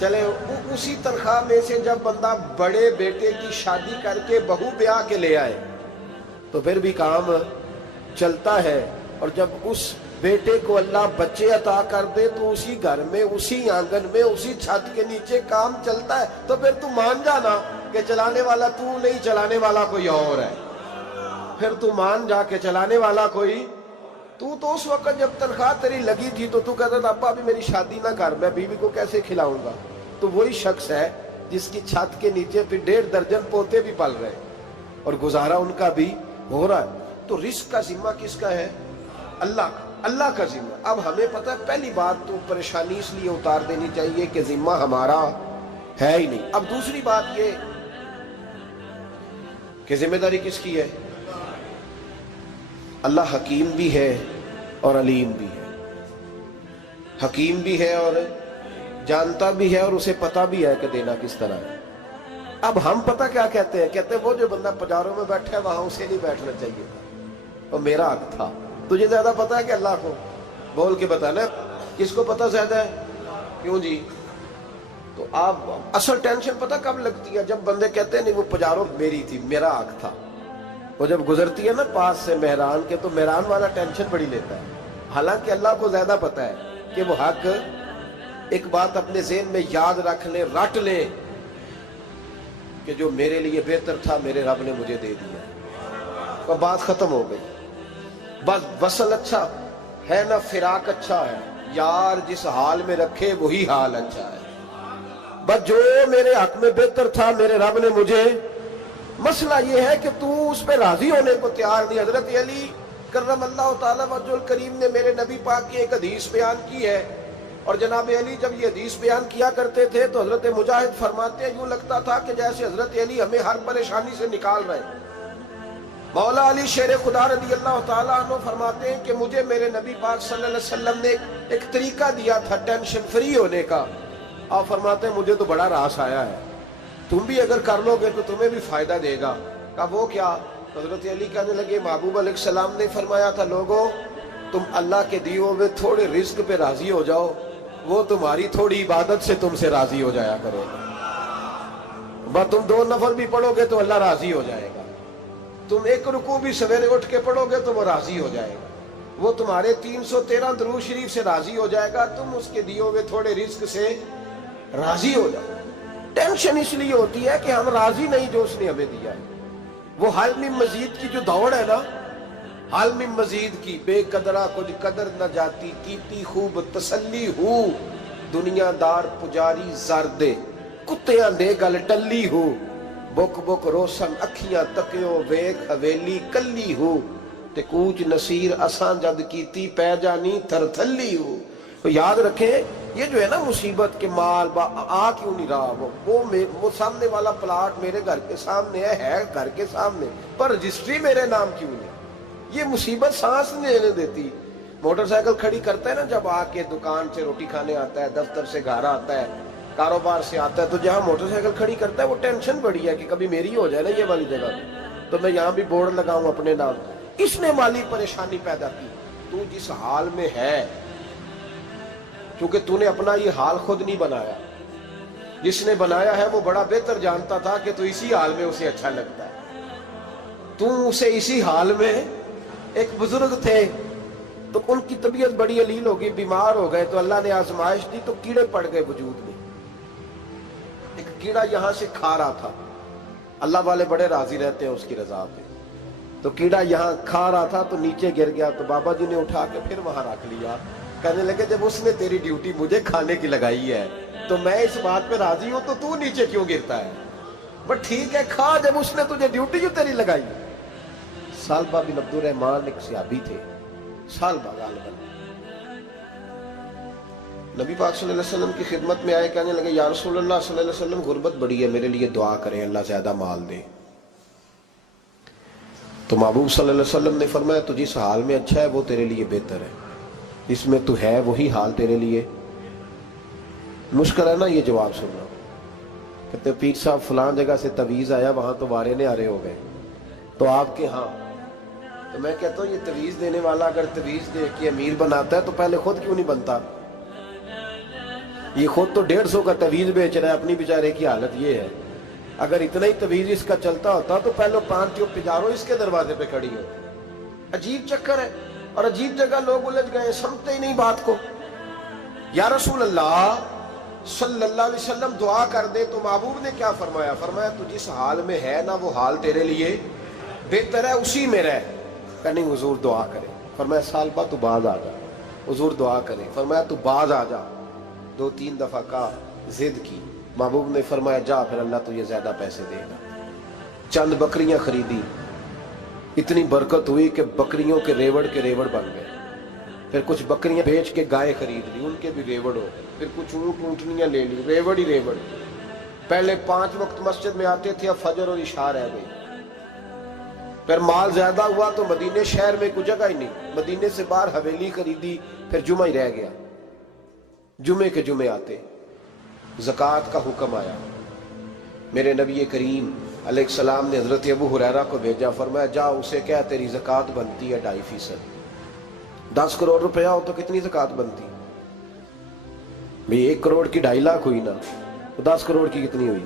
چلے اسی تنخواہ میں سے جب بندہ بڑے بیٹے کی شادی کر کے بہو بیاہ کے لے آئے تو پھر بھی کام چلتا ہے، اور جب اس بیٹے کو اللہ بچے عطا کر دے تو اسی گھر میں، اسی آنگن میں، اسی چھت کے نیچے کام چلتا ہے۔ تو پھر تو مان جانا کہ چلانے والا تو نہیں، چلانے والا کوئی اور ہے۔ پھر تو مان جا کے چلانے والا کوئی تو اس وقت جب تنخواہ تیری لگی تھی تو کہتا تھا ابا ابھی میری شادی نہ کر، میں بیوی کو کیسے کھلاؤں گا؟ تو وہی شخص ہے جس کی چھت کے نیچے پھر 1.5 درجن پوتے بھی پل رہے اور گزارا ان کا بھی ہو رہا ہے۔ تو رزق کا ذمہ کس کا ہے؟ اللہ کا، اللہ کا ذمہ۔ اب ہمیں پتہ ہے پہلی بات تو پریشانی اس لیے اتار دینی چاہیے کہ ذمہ ہمارا ہے ہی نہیں۔ اب دوسری بات یہ کہ ذمہ داری کس کی ہے؟ اللہ حکیم بھی ہے اور علیم بھی ہے، حکیم بھی ہے اور جانتا بھی ہے اور اسے پتہ بھی ہے کہ دینا کس طرح ہے۔ اب ہم پتہ کیا کہتے ہیں؟ کہتے ہیں وہ جو بندہ پجاروں میں بیٹھا ہے وہاں اسے نہیں بیٹھنا چاہیے تھا، اور میرا حق تھا۔ تجھے زیادہ پتہ ہے کہ اللہ کو؟ بول کے بتانا کس کو پتہ زیادہ ہے؟ کیوں جی؟ تو آپ اصل ٹینشن پتہ کب لگتی ہے؟ جب بندے کہتے ہیں نہیں وہ پجاروں میری تھی، میرا حق تھا۔ وہ جب گزرتی ہے نا پاس سے مہران کے تو مہران والا ٹینشن بڑی لیتا ہے، حالانکہ اللہ کو زیادہ پتہ ہے کہ وہ حق۔ ایک بات اپنے ذہن میں یاد رکھ لیں، رٹ لیں کہ جو میرے لیے بہتر تھا میرے رب نے مجھے دے دیا، اور بات ختم ہو گئی۔ بس وصل اچھا ہے نہ فراق اچھا ہے، یار جس حال میں رکھے وہی حال اچھا ہے۔ بس جو میرے حق میں بہتر تھا میرے رب نے مجھے، مسئلہ یہ ہے کہ تو اس پہ راضی ہونے کو تیار نہیں۔ حضرت علی کرم اللہ تعالیٰ وجہ الکریم نے میرے نبی پاک کی ایک حدیث بیان کی ہے، اور جناب علی جب یہ حدیث بیان کیا کرتے تھے تو حضرت مجاہد فرماتے ہیں یوں لگتا تھا کہ جیسے حضرت علی ہمیں ہر پریشانی سے نکال رہے ہیں۔ مولا علی شیر خدا رضی اللہ تعالیٰ عنہ فرماتے ہیں کہ مجھے میرے نبی پاک صلی اللہ علیہ وسلم نے ایک طریقہ دیا تھا ٹینشن فری ہونے کا۔ آپ فرماتے ہیں مجھے تو بڑا راس آیا ہے، تم بھی اگر کر لو گے تو تمہیں بھی فائدہ دے گا۔ کہا وہ کیا؟ حضرت علی کہنے لگے محبوب علیہ السلام نے فرمایا تھا لوگوں تم اللہ کے دیے ہوئے تھوڑے رزق پہ راضی ہو جاؤ، وہ تمہاری تھوڑی عبادت سے تم سے راضی ہو جایا کرے گا۔ بس تم 2 نفل بھی پڑھو گے تو اللہ راضی ہو جائے گا، تم 1 رکوع بھی سویرے اٹھ کے پڑھو گے تو وہ راضی ہو جائے گا، وہ تمہارے 313 درود شریف سے راضی ہو جائے گا، تم اس کے دیے ہوئے تھوڑے رزق سے راضی ہو جاؤ۔ ٹینشن اس لیے ہوتی ہے کہ ہم راضی نہیں جو اس نے ہمیں دیا ہے۔ وہ حل میں مزید کی جو دوڑ ہے نا، حل میں مزید کی، بے قدرہ کچھ قدر نہ جاتی، کیتی خوب تسلی ہو، دنیا دار پجاری زردے، کتیاں دے گل ٹلی ہو، بک بک روشن اکھیاں تکیو ویک حویلی کلی ہو، تے کوچ نصیر اساں جد کیتی پہ جانی تھر تھلی ہو۔ تو یاد رکھیں یہ جو ہے نا مصیبت کے مال آ کیوں نہیں رہا، وہ سامنے والا پلاٹ میرے گھر کے سامنے ہے گھر کے سامنے، پر رجسٹری میرے نام کیوں نہیں؟ یہ مصیبت سانس نہیں لینے دیتی۔ موٹر سائیکل کھڑی کرتا ہے نا جب آ کے دکان سے روٹی کھانے آتا ہے، دفتر سے گھر آتا ہے، کاروبار سے آتا ہے، تو جہاں موٹر سائیکل کھڑی کرتا ہے وہ ٹینشن بڑی ہے کہ کبھی میری ہو جائے نا یہ والی جگہ تو میں یہاں بھی بورڈ لگاؤں اپنے نام۔ اس نے مالی پریشانی پیدا کی۔ تو جس حال میں ہے، کیونکہ تو نے اپنا یہ حال خود نہیں بنایا، جس نے بنایا ہے وہ بڑا بہتر جانتا تھا کہ تو اسی حال میں اسے اچھا لگتا ہے۔ تو اسے اسی حال میں، ایک بزرگ تھے تو ان کی طبیعت بڑی علیل ہو گئی، بیمار ہو گئے، تو اللہ نے آزمائش دی تو کیڑے پڑ گئے وجود میں۔ ایک کیڑا یہاں سے کھا رہا تھا، اللہ والے بڑے راضی رہتے ہیں اس کی رضا پہ، تو کیڑا یہاں کھا رہا تھا تو نیچے گر گیا، تو بابا جی نے اٹھا کے پھر وہاں رکھ لیا، کہنے لگے جب اس نے تیری ڈیوٹی مجھے کھانے کی لگائی ہے تو میں اس بات پہ راضی ہوں، تو نیچے کیوں گرتا ہے؟ بٹ ٹھیک ہے کھا، جب اس نے تجھے ڈیوٹی جو تیری لگائی۔ سالبہ بن عبد الرحمن ایک صحابی تھے، سالبہ غالباً نبی پاک صلی اللہ علیہ وسلم کی خدمت میں آئے، کہنے لگے یا رسول اللہ صلی اللہ علیہ وسلم غربت بڑی ہے، میرے لیے دعا کریں اللہ زیادہ مال دے۔ تو محبوب صلی اللہ علیہ وسلم نے فرمایا تو جس حال میں اچھا ہے وہ تیرے لیے بہتر ہے، اس میں تو ہے وہی حال تیرے لیے۔ مشکل ہے نا یہ جواب سننا۔ کہتے پیر صاحب فلان جگہ سے تویز آیا، وہاں تو وارے نے آرے ہو گئے، تو آپ کے ہاں؟ تو میں کہتا ہوں یہ تویز دینے والا اگر تویز دے کے امیر بناتا ہے تو پہلے خود کیوں نہیں بنتا؟ یہ خود تو 150 کا تویز بیچ رہا ہے، اپنی بیچارے کی حالت یہ ہے۔ اگر اتنا ہی تویز اس کا چلتا ہوتا تو پہلے 5 جو پجارو اس کے دروازے پہ کھڑی ہوتی۔ عجیب چکر ہے، اور عجیب جگہ لوگ الجھ گئے، سمجھتے ہی نہیں بات کو۔ یا رسول اللہ صلی اللہ علیہ وسلم دعا کر دے تو محبوب نے کیا فرمایا؟ فرمایا تو جس حال میں ہے نا وہ حال تیرے لیے بہتر ہے، اسی میں رہ۔ کہ نہیں حضور دعا کرے۔ فرمایا سال بعد تو باز آ جا۔ حضور دعا کرے، فرمایا تو باز آ جا۔ 2-3 دفعہ کا ضد کی، محبوب نے فرمایا جا، پھر اللہ تجھے زیادہ پیسے دے گا۔ چند بکریاں خریدی، اتنی برکت ہوئی کہ بکریوں کے ریوڑ بن گئے۔ پھر کچھ بکریاں بیچ کے گائے خرید لی، ان کے بھی ریوڑ ہو گئے۔ پھر کچھ اونٹنیاں لے لی، ریوڑ ہی ریوڑ۔ پہلے 5 وقت مسجد میں آتے تھے، اب فجر اور عشاء رہ گئی۔ پھر مال زیادہ ہوا تو مدینے شہر میں کوئی جگہ ہی نہیں، مدینے سے باہر حویلی خریدی، پھر جمعہ ہی رہ گیا۔ جمعے کے جمعے آتے، زکوٰۃ کا حکم آیا۔ میرے نبی کریم علیہ السلام نے حضرت ابو ہریرہ کو بھیجا، فرمایا جا اسے کہہ تیری زکوٰۃ بنتی ہے 2.5%۔ 10 کروڑ روپیہ ہو تو کتنی زکوٰۃ بنتی؟ بھئی 1 کروڑ کی 2.5 لاکھ ہوئی نا، تو 10 کروڑ کی کتنی ہوئی؟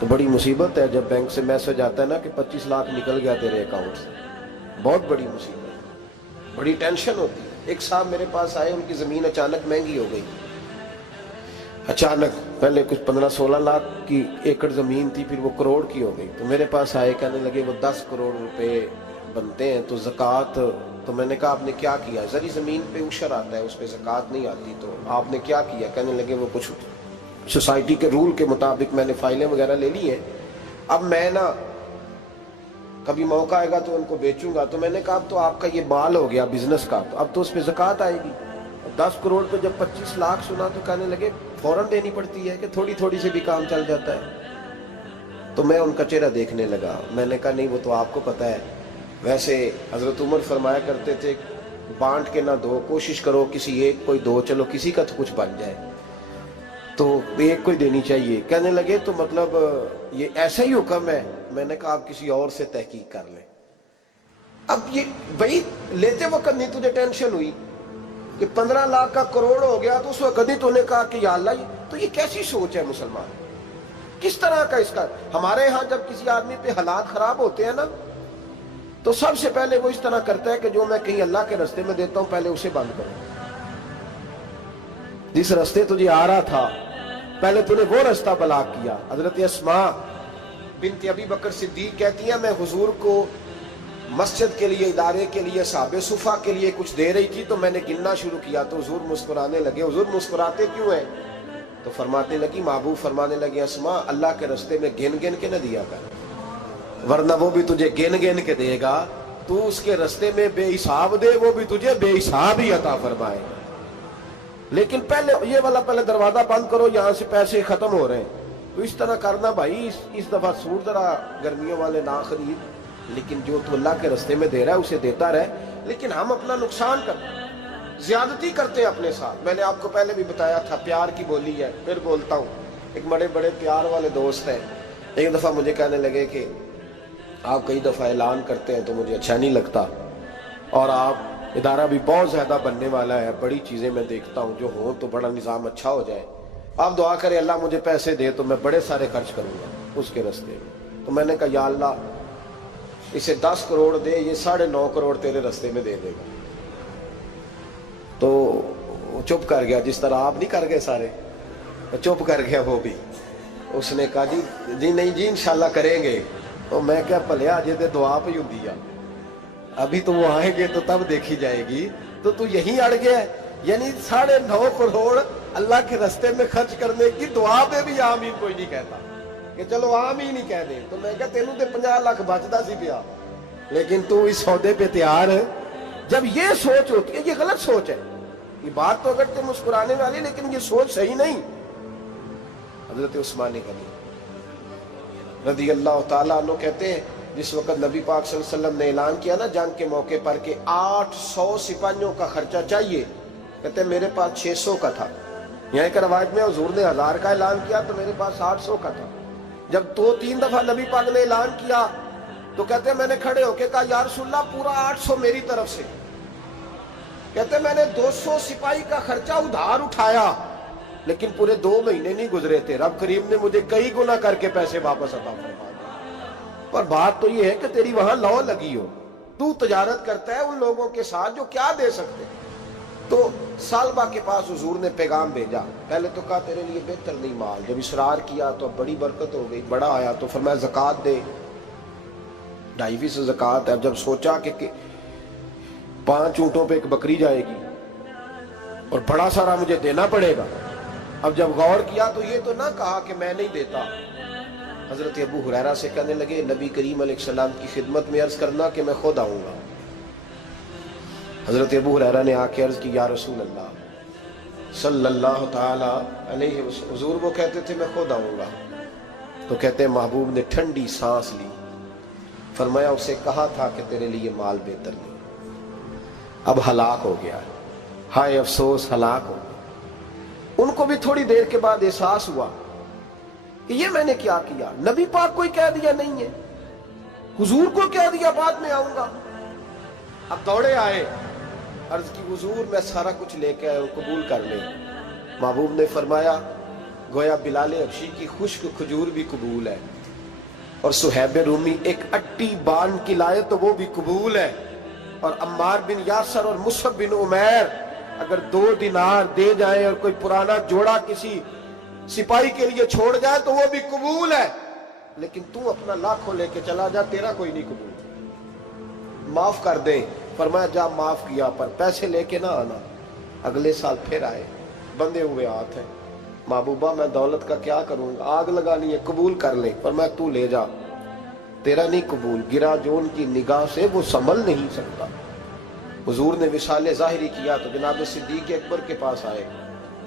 تو بڑی مصیبت ہے جب بینک سے میسج آتا ہے نا کہ 25 لاکھ نکل گیا تیرے اکاؤنٹ سے، بہت بڑی مصیبت، بڑی ٹینشن ہوتی ہے۔ ایک صاحب میرے پاس آئے، ان کی زمین اچانک مہنگی ہو گئی، اچانک پہلے کچھ 15-16 لاکھ کی ایکڑ زمین تھی، پھر وہ کروڑ کی ہو گئی۔ تو میرے پاس آئے، کہنے لگے وہ 10 کروڑ روپے بنتے ہیں تو زکوٰۃ، تو میں نے کہا آپ نے کیا کیا؟ زری زمین پہ عشر آتا ہے، اس پہ زکوٰۃ نہیں آتی، تو آپ نے کیا کیا؟ کہنے لگے وہ کچھ سوسائٹی کے رول کے مطابق میں نے فائلیں وغیرہ لے لی ہیں، اب میں نا کبھی موقع آئے گا تو ان کو بیچوں گا۔ تو میں نے کہا اب تو آپ کا یہ مال ہو گیا بزنس کا، تو اب تو اس پہ زکوٰۃ آئے گی۔ 10 کروڑ پہ جب 25 لاکھ سنا تو کہنے لگے فوراً دینی پڑتی ہے کہ تھوڑی تھوڑی سے بھی کام چل جاتا ہے؟ تو میں ان کا چہرہ دیکھنے لگا، میں نے کہا نہیں وہ تو آپ کو پتہ ہے، ویسے حضرت عمر فرمایا کرتے تھے بانٹ کے نہ دو، کوشش کرو کسی ایک کوئی دو، چلو کسی کا تو کچھ بن جائے، تو ایک کوئی دینی چاہیے۔ کہنے لگے تو مطلب یہ ایسا ہی حکم ہے؟ میں نے کہا آپ کسی اور سے تحقیق کر لیں۔ اب یہ بھائی لیتے وقت نہیں تجھے ٹینشن ہوئی کہ 15 لاکھ کا کروڑ ہو گیا، تو اس وقت نہیں تو نے کہا کہ یا اللہ، تو یہ کیسی سوچ ہے مسلمان؟ کس طرح کا اس کا؟ ہمارے ہاں جب کسی آدمی پہ حالات خراب ہوتے ہیں نا تو سب سے پہلے وہ اس طرح کرتا ہے کہ جو میں کہیں اللہ کے رستے میں دیتا ہوں پہلے اسے بند کروں۔ جس رستے تجھے آ رہا تھا پہلے تو نے وہ رستہ بلاک کیا۔ حضرت اسماء بنت ابی بکر صدیق کہتی ہیں میں حضور کو مسجد کے لیے، ادارے کے لیے، صحابہ صفہ کے لیے کچھ دے رہی تھی، تو میں نے گننا شروع کیا تو حضور مسکرانے لگے۔ حضور مسکراتے کیوں ہیں؟ تو فرماتے لگی، محبوب فرمانے لگے اسماء اللہ کے رستے میں گن گن کے نہ دیا کر، ورنہ وہ بھی تجھے گن گن کے دے گا، تو اس کے رستے میں بے حساب دے، وہ بھی تجھے بے حساب ہی عطا فرمائے۔ لیکن پہلے یہ والا پہلے دروازہ بند کرو، یہاں سے پیسے ختم ہو رہے ہیں، تو اس طرح کرنا بھائی۔ اس دفعہ سوٹ ذرا گرمیوں والے نہ خرید، لیکن جو تو اللہ کے رستے میں دے رہا ہے اسے دیتا رہے۔ لیکن ہم اپنا نقصان کرتے ہیں، زیادتی کرتے ہیں اپنے ساتھ۔ میں نے آپ کو پہلے بھی بتایا تھا پیار کی بولی ہے، پھر بولتا ہوں۔ ایک بڑے بڑے پیار والے دوست ہیں، ایک دفعہ مجھے کہنے لگے کہ آپ کئی دفعہ اعلان کرتے ہیں تو مجھے اچھا نہیں لگتا، اور آپ ادارہ بھی بہت زیادہ بننے والا ہے، بڑی چیزیں میں دیکھتا ہوں جو ہوں تو بڑا نظام اچھا ہو جائے، آپ دعا کریں اللہ مجھے پیسے دے تو میں بڑے سارے خرچ کروں گا اس کے راستے میں۔ تو میں نے کہا یا اللہ اسے 10 کروڑ دے، یہ 9.5 کروڑ تیرے راستے میں دے دے گا۔ تو چپ کر گیا، جس طرح آپ نہیں کر گئے سارے، چپ کر گیا وہ بھی۔ اس نے کہا جی نہیں جی انشاءاللہ کریں گے۔ تو میں کیا پلیا جی تے دعا پہ ہوں دیا، ابھی تو وہ آئیں گے تو تب دیکھی جائے گی، تو تو یہیں اڑ گیا ہے۔ یعنی 9.5 کروڑ اللہ کے راستے میں خرچ کرنے کی دعا پہ بھی آمین کوئی نہیں کہتا کہ چلو آمین ہی کہہ دیں۔ تو میں کہا تینوں تے 50 لاکھ بچتا سی پیا، لیکن تو اس سودے پہ تیار ہے۔ جب یہ سوچ ہوتی ہے، یہ غلط سوچ ہے، یہ بات تو اگر تم مسکرانے والی، لیکن یہ سوچ صحیح نہیں۔ حضرت عثمان غنی رضی اللہ تعالیٰ عنہ کہتے ہیں جس وقت نبی پاک صلی اللہ علیہ وسلم نے اعلان کیا نا جنگ کے موقع پر کہ 800 سپاہیوں کا خرچہ چاہیے، کہتے ہیں میرے پاس 600 کا تھا۔ یہاں ایک روایت میں حضور نے 1000 کا اعلان کیا تو میرے پاس 800 کا تھا۔ جب 2-3 دفعہ نبی پاک نے اعلان کیا تو کہتے ہیں میں نے کھڑے ہو کے کہا یا رسول اللہ پورا 800 میری طرف سے، کہتے میں نے 200 سپاہی کا خرچہ ادھار اٹھایا لیکن پورے 2 مہینے نہیں گزرے تھے، رب کریم نے مجھے کئی گنا کر کے پیسے واپس عطا فرما دیے۔ پر بات تو یہ ہے کہ تیری وہاں لو لگی ہو، تو تجارت کرتا ہے ان لوگوں کے ساتھ جو کیا دے سکتے۔ تو سالبہ کے پاس حضور نے پیغام بھیجا، پہلے تو کہا تیرے لیے بہتر نہیں مال، جب اصرار کیا تو اب بڑی برکت ہو گئی، بڑا آیا تو فرمایا زکوٰۃ دے، 2.5% زکوٰۃ ہے۔ اب جب سوچا کہ 5 اونٹوں پہ ایک بکری جائے گی اور بڑا سارا مجھے دینا پڑے گا، اب جب غور کیا تو یہ تو نہ کہا کہ میں نہیں دیتا۔ حضرت ابو ہریرہ سے کہنے لگے نبی کریم علیہ السلام کی خدمت میں عرض کرنا کہ میں خود آؤں گا۔ حضرت ابو ہریرہ نے آ کے عرض کی یا رسول اللہ صلی اللہ تعالی علیہ وسلم، حضور وہ کہتے تھے میں خود آؤں گا، تو کہتے ہیں محبوب نے ٹھنڈی سانس لی، فرمایا اسے کہا تھا کہ تیرے لیے مال بہتر نہیں، اب ہلاک ہو گیا، ہائے افسوس ہلاک ہو گیا۔ ان کو بھی تھوڑی دیر کے بعد احساس ہوا کہ یہ میں نے کیا کیا، نبی پاک کو ہی کہہ دیا نہیں ہے، حضور کو کہہ دیا بعد میں آؤں گا۔ اب دوڑے آئے، عرض کی حضور میں سارا کچھ لے کے آئے ہوں، قبول کر لیں۔ محبوب نے فرمایا گویا بلال حبشی کی خشک کھجور بھی قبول ہے، اور صہیب رومی ایک اٹی بان کی لائے تو وہ بھی قبول ہے، اور عمار بن یاسر اور مصعب بن عمیر اگر 2 دینار دے جائیں اور کوئی پرانا جوڑا کسی سپاہی کے لیے چھوڑ جائے تو وہ بھی قبول ہے، لیکن تو اپنا لاکھوں لے کے چلا جا، تیرا کوئی نہیں قبول، معاف کر دیں۔ فرمایا جا معاف کیا، پر پیسے لے کے نہ آنا۔ اگلے سال پھر آئے، بندے ہوئے ہاتھ ہیں، محبوبہ میں دولت کا کیا کروں گا، آگ لگانی ہے، قبول کر لیں۔ فرمایا تو لے جا، تیرا نہیں قبول، گرا جو ان کی نگاہ سے وہ سنبھل نہیں سکتا۔ حضور نے وصال ظاہری کیا تو جناب صدیق اکبر کے پاس آئے،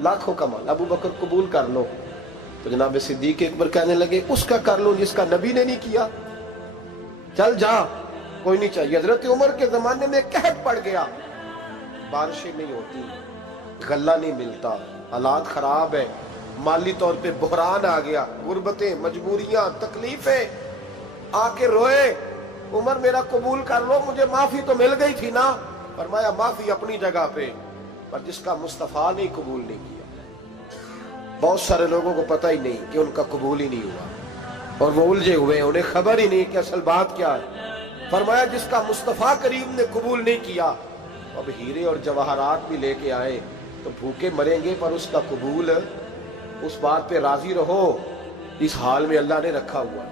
لاکھوں کا مال، ابو بکر قبول کر لو، تو جناب صدیق اکبر کہنے لگے اس کا کر لو جس کا نبی نے نہیں کیا، چل جا کوئی نہیں چاہیے۔ حضرت عمر کے زمانے میں قحط پڑ گیا، بارشیں نہیں ہوتی، غلہ نہیں ملتا، حالات خراب ہے، مالی طور پہ بحران آ گیا، غربتیں، مجبوریاں، تکلیفیں، آ کے روئے عمر میرا قبول کر لو، مجھے معافی تو مل گئی تھی نا۔ فرمایا معافی اپنی جگہ پہ، پر جس کا مصطفیٰ نے قبول نہیں کیا۔ بہت سارے لوگوں کو پتہ ہی نہیں کہ ان کا قبول ہی نہیں ہوا، اور وہ الجھے ہوئے، انہیں خبر ہی نہیں کہ اصل بات کیا ہے۔ فرمایا جس کا مصطفیٰ کریم نے قبول نہیں کیا، اب ہیرے اور جواہرات بھی لے کے آئے تو بھوکے مریں گے، پر اس کا قبول، اس بات پہ راضی رہو اس حال میں اللہ نے رکھا ہوا،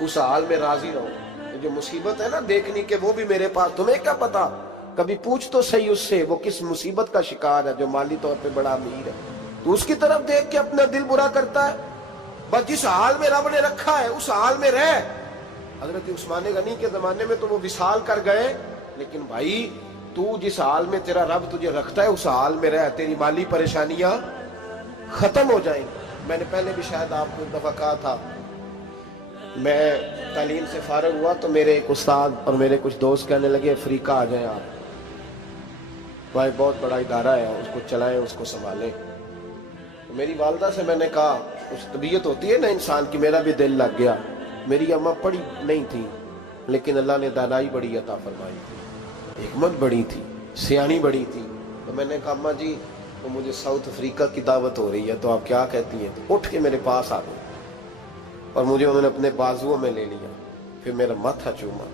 اس حال میں راضی رہو۔ جو مصیبت ہے نا دیکھنی کہ وہ بھی میرے پاس، تمہیں کیا پتا، کبھی پوچھ تو صحیح اس سے وہ کس مصیبت کا شکار ہے، جو مالی طور پہ بڑا امیر ہے، تو اس کی طرف دیکھ کے اپنا دل برا کرتا ہے۔ بس جس حال میں رب نے رکھا ہے اس حال میں رہ۔ حضرت عثمان غنی کے زمانے میں تو وہ وصال کر گئے، لیکن بھائی تو جس حال میں تیرا رب تجھے رکھتا ہے اس حال میں رہ، تیری مالی پریشانیاں ختم ہو جائیں گی۔ میں نے پہلے بھی شاید آپ کو ایک دفعہ کہا تھا، میں تعلیم سے فارغ ہوا تو میرے ایک استاد اور میرے کچھ دوست کہنے لگے افریقہ آ جائیں آپ، بھائی بہت بڑا ادارہ ہے، اس کو چلائیں، اس کو سنبھالیں۔ میری والدہ سے میں نے کہا، اس طبیعت ہوتی ہے نا انسان کی، میرا بھی دل لگ گیا۔ میری اماں پڑھی نہیں تھی لیکن اللہ نے دانائی بڑی عطا فرمائی تھی، حکمت بڑی تھی، سیانی بڑی تھی۔ تو میں نے کہا اماں جی وہ مجھے ساؤتھ افریقہ کی دعوت ہو رہی ہے تو آپ کیا کہتی ہیں؟ تو اٹھ کے میرے پاس آ گئی اور مجھے انہوں نے اپنے بازوؤں میں لے لیا، پھر میرا ماتھا چوما،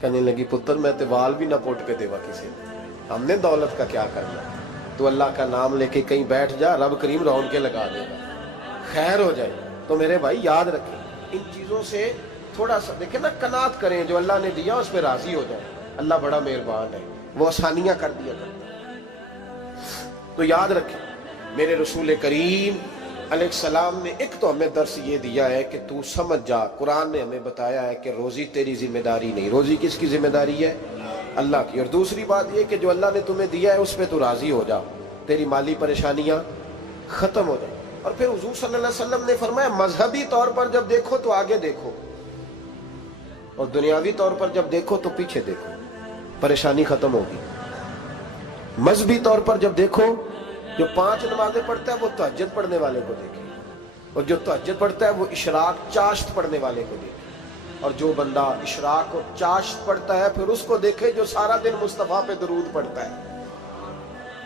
کہنے لگی پتر میں تے وال بھی نہ پوٹ کے دیوا کسی نے، ہم نے دولت کا کیا کرنا، تو اللہ کا نام لے کے کہیں بیٹھ جا، رب کریم رون کے لگا دے گا، خیر ہو جائے۔ تو میرے بھائی یاد رکھیں ان چیزوں سے تھوڑا سا دیکھیں نا، قناعت کریں، جو اللہ نے دیا اس پہ راضی ہو جائیں، اللہ بڑا مہربان ہے، وہ آسانیاں کر دیا کرتا ہے۔ تو یاد رکھیں میرے رسول کریم علیہ السلام نے ایک تو ہمیں درس یہ دیا ہے کہ تو سمجھ جا، قرآن نے ہمیں بتایا ہے کہ روزی تیری ذمہ داری نہیں، روزی کس کی ذمہ داری ہے؟ اللہ کی۔ اور دوسری بات یہ کہ جو اللہ نے تمہیں دیا ہے اس پہ تو راضی ہو جا، تیری مالی پریشانیاں ختم ہو جائیں۔ اور پھر حضور صلی اللہ علیہ وسلم نے فرمایا مذہبی طور پر جب دیکھو تو آگے دیکھو، اور دنیاوی طور پر جب دیکھو تو پیچھے دیکھو، پریشانی ختم ہوگی۔ مذہبی طور پر جب دیکھو، جو 5 نمازیں پڑھتا ہے وہ تہجد پڑھنے والے کو دیکھے، اور جو تہجد پڑھتا ہے وہ اشراق چاشت پڑھنے والے کو دیکھے، اور جو بندہ اشراق اور چاشت پڑھتا ہے پھر اس کو دیکھے جو سارا دن مصطفیٰ پہ درود پڑھتا ہے۔